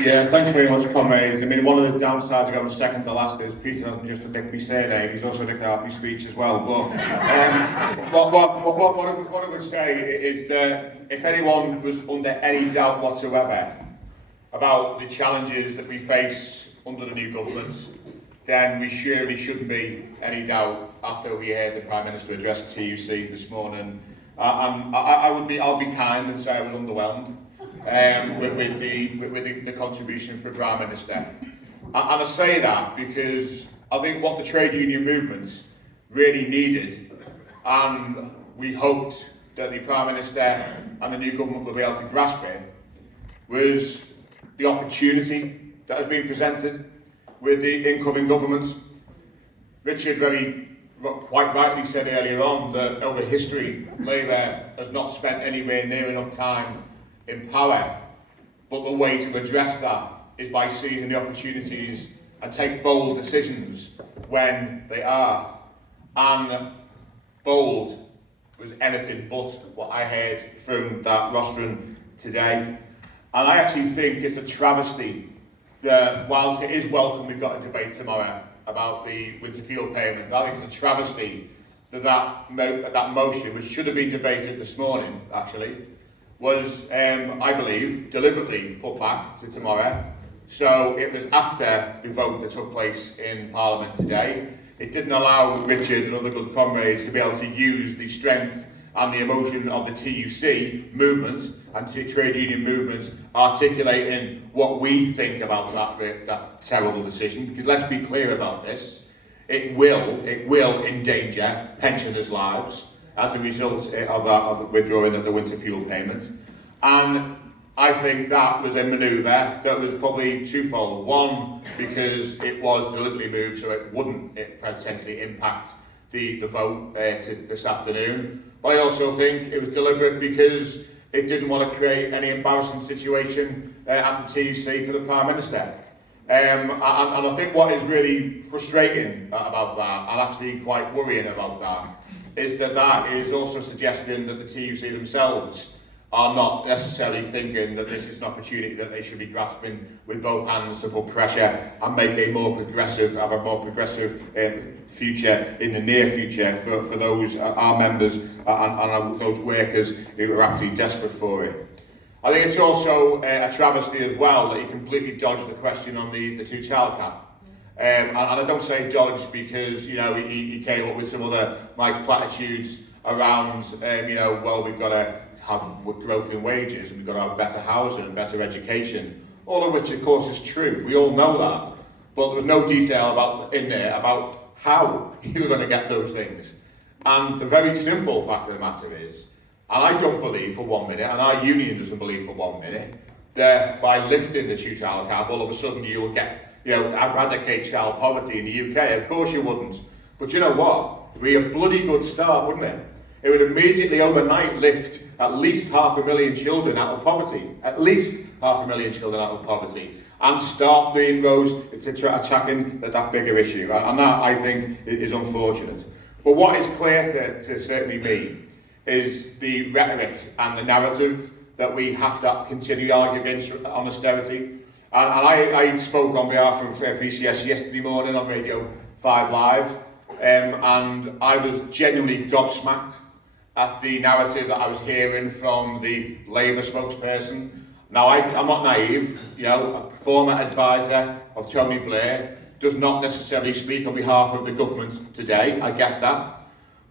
Yeah, thanks very much, comrades. I mean, one of the downsides of going second to last is Peter hasn't just nicked my surname, he's also nicked out my speech as well. But what I would say is that if anyone was under any doubt whatsoever about the challenges that we face under the new government, then we surely shouldn't be any doubt after we heard the Prime Minister address the TUC this morning. I'll be kind and say I was underwhelmed with the contribution from the Prime Minister. And I say that because I think what the trade union movement really needed, and we hoped that the Prime Minister and the new government will be able to grasp it, was the opportunity that has been presented with the incoming government. Richard quite rightly said earlier on that over history, Labour has not spent anywhere near enough time in power, but the way to address that is by seizing the opportunities and take bold decisions when they are. And bold was anything but what I heard from that rostrum today. And I actually think it's a travesty that whilst it is welcome we've got a debate tomorrow about the winter fuel payment, I think it's a travesty that motion, which should have been debated this morning actually, was, I believe, deliberately put back to tomorrow. So it was after the vote that took place in Parliament today. It didn't allow Richard and other good comrades to be able to use the strength and the emotion of the TUC movement and trade union movement articulating what we think about that terrible decision. Because let's be clear about this, it will endanger pensioners' lives as a result of the withdrawing of the winter fuel payment. And I think that was a manoeuvre that was probably twofold. One, because it was deliberately moved so it wouldn't potentially impact the vote this afternoon. But I also think it was deliberate because it didn't want to create any embarrassing situation at the TUC for the Prime Minister. And I think what is really frustrating about that, and actually quite worrying about that, is that is also suggesting that the TUC themselves are not necessarily thinking that this is an opportunity that they should be grasping with both hands to put pressure and make a more progressive future in the near future for those, our members and those workers who are actually desperate for it. I think it's also a travesty as well that he completely dodged the question on the two-child cap. And I don't say dodged because, you know, he came up with some other nice platitudes around, you know, well, we've got to have growth in wages and we've got to have better housing and better education, all of which, of course, is true. We all know that. But there was no detail in there about how you were going to get those things. And the very simple fact of the matter is, and I don't believe for 1 minute, and our union doesn't believe for 1 minute, that by lifting the two-child cap, all of a sudden you will get, you know, eradicate child poverty in the UK. Of course you wouldn't. But you know what? It would be a bloody good start, wouldn't it? It would immediately overnight lift at least 500,000 children out of poverty. At least 500,000 children out of poverty. And start the inroads into attacking that bigger issue. And that, I think, is unfortunate. But what is clear to certainly me is the rhetoric and the narrative that we have to continue arguing against on austerity. And I spoke on behalf of PCS yesterday morning on Radio 5 Live, and I was genuinely gobsmacked at the narrative that I was hearing from the Labour spokesperson. Now, I'm not naive, you know, a former advisor of Tony Blair does not necessarily speak on behalf of the government today, I get that.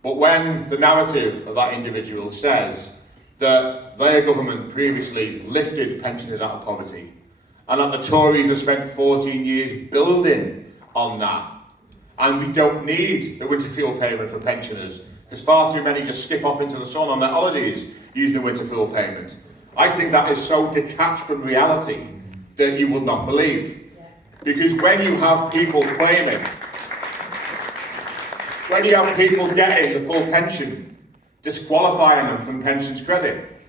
But when the narrative of that individual says that their government previously lifted pensioners out of poverty, and that the Tories have spent 14 years building on that, and we don't need the winter fuel payment for pensioners, because far too many just skip off into the sun on their holidays using the winter fuel payment. I think that is so detached from reality that you would not believe. Because when you have people claiming, when you have people getting the full pension, disqualifying them from pensions credit,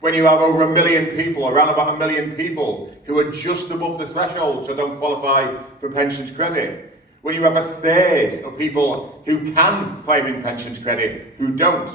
when you have over 1 million people, around about 1 million people, who are just above the threshold, so don't qualify for pensions credit, when you have a third of people who can claim in pensions credit who don't,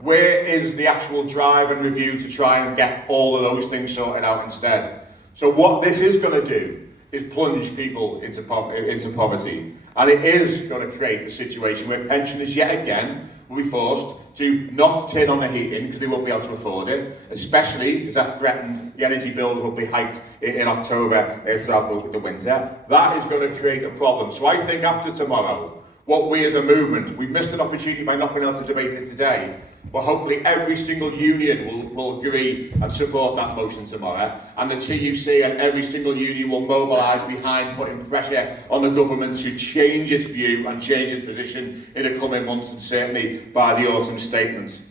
where is the actual drive and review to try and get all of those things sorted out instead? So what this is going to do is plunge people into poverty. And it is going to create a situation where pensioners yet again will be forced to not turn on the heating because they won't be able to afford it, especially as I've threatened the energy bills will be hiked in October throughout the winter. That is going to create a problem. So I think after tomorrow, what we as a movement, we've missed an opportunity by not being able to debate it today, but hopefully every single union will agree and support that motion tomorrow, and the TUC and every single union will mobilise behind putting pressure on the government to change its view and change its position in the coming months, and certainly by the autumn statement.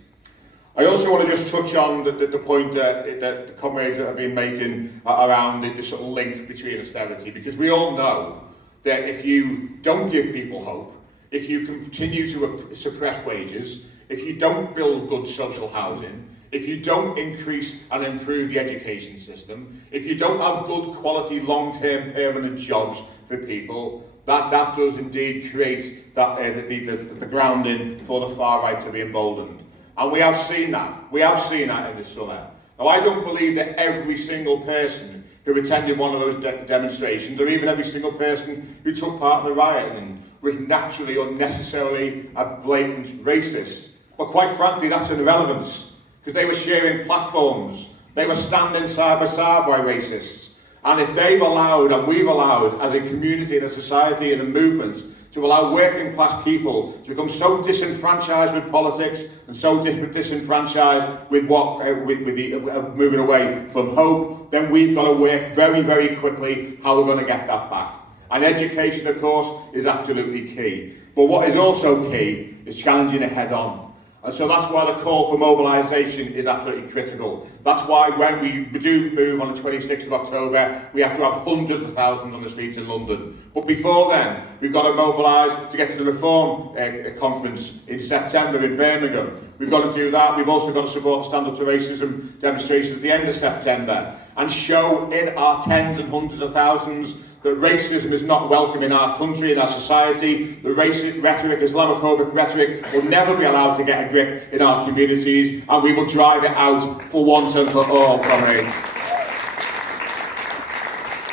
I also want to just touch on the point that the comrades have been making around the sort of link between austerity, because we all know that if you don't give people hope, if you continue to suppress wages, if you don't build good social housing, if you don't increase and improve the education system, if you don't have good quality long-term permanent jobs for people, that does indeed create that, the grounding for the far right to be emboldened. And we have seen that. We have seen that in this summer. Now, I don't believe that every single person who attended one of those demonstrations, or even every single person who took part in the rioting, was naturally or necessarily a blatant racist. But quite frankly, that's an irrelevance, because they were sharing platforms. They were standing side by side by racists. And if they've allowed, and we've allowed, as a community and a society and a movement, to allow working class people to become so disenfranchised with politics and so disenfranchised with moving away from hope, then we've got to work very, very quickly how we're going to get that back. And education, of course, is absolutely key. But what is also key is challenging it head on. And so that's why the call for mobilisation is absolutely critical. That's why when we do move on the 26th of October, we have to have hundreds of thousands on the streets in London. But before then, we've got to mobilise to get to the Reform conference in September in Birmingham. We've got to do that. We've also got to support Stand Up to Racism demonstrations at the end of September and show in our tens and hundreds of thousands that racism is not welcome in our country, in our society. The racist rhetoric, Islamophobic rhetoric, will never be allowed to get a grip in our communities, and we will drive it out for once and for all, comrades.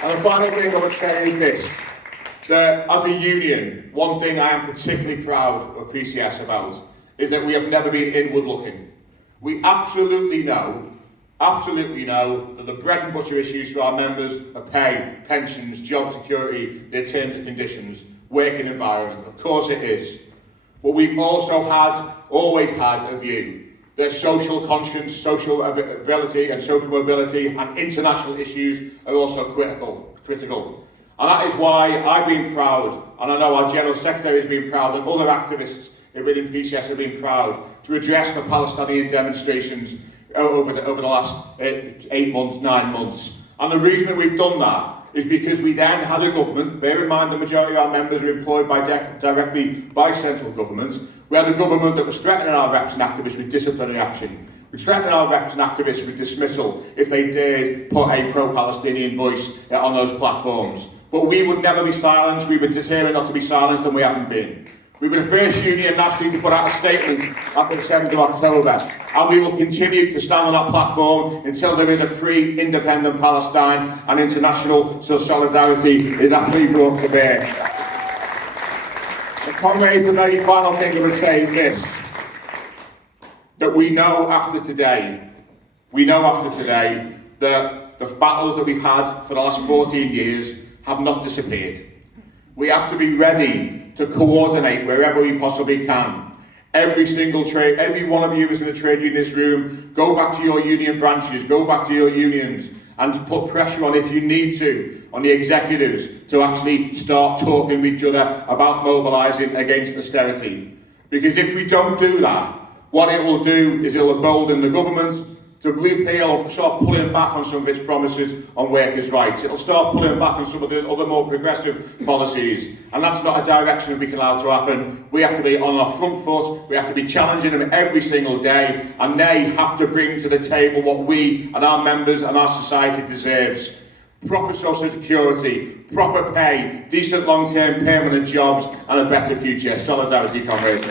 And the final thing I would say is this, that as a union, one thing I am particularly proud of PCS about is that we have never been inward looking. We absolutely know that the bread and butter issues for our members are pay, pensions, job security, their terms and conditions, working environment. Of course it is. But we've also always had a view that social conscience, social ability and social mobility and international issues are also critical. And that is why I've been proud, and I know our General Secretary has been proud, and other activists within PCS have been proud to address the Palestinian demonstrations over the last 8 months, 9 months. And the reason that we've done that is because we then had a government, bear in mind the majority of our members are employed directly by central government. We had a government that was threatening our reps and activists with disciplinary action. We threatened our reps and activists with dismissal if they dared put a pro-Palestinian voice on those platforms. But we would never be silenced. We were determined not to be silenced, and we haven't been. We were the first union nationally to put out a statement after the 7th of October, and we will continue to stand on that platform until there is a free, independent Palestine and international solidarity is absolutely brought to bear. And comrades, the very final thing I would say is this, that we know after today that the battles that we've had for the last 14 years have not disappeared. We have to be ready to coordinate wherever we possibly can. Every one of you is in the trade union in this room, go back to your union branches, go back to your unions and put pressure on, if you need to, on the executives to actually start talking with each other about mobilising against austerity. Because if we don't do that, what it will do is it will embolden the government to repeal, start pulling back on some of its promises on workers' rights. It'll start pulling back on some of the other more progressive policies. And that's not a direction that we can allow to happen. We have to be on our front foot, we have to be challenging them every single day, and they have to bring to the table what we and our members and our society deserves. Proper social security, proper pay, decent long-term permanent jobs, and a better future. Solidarity, comrades.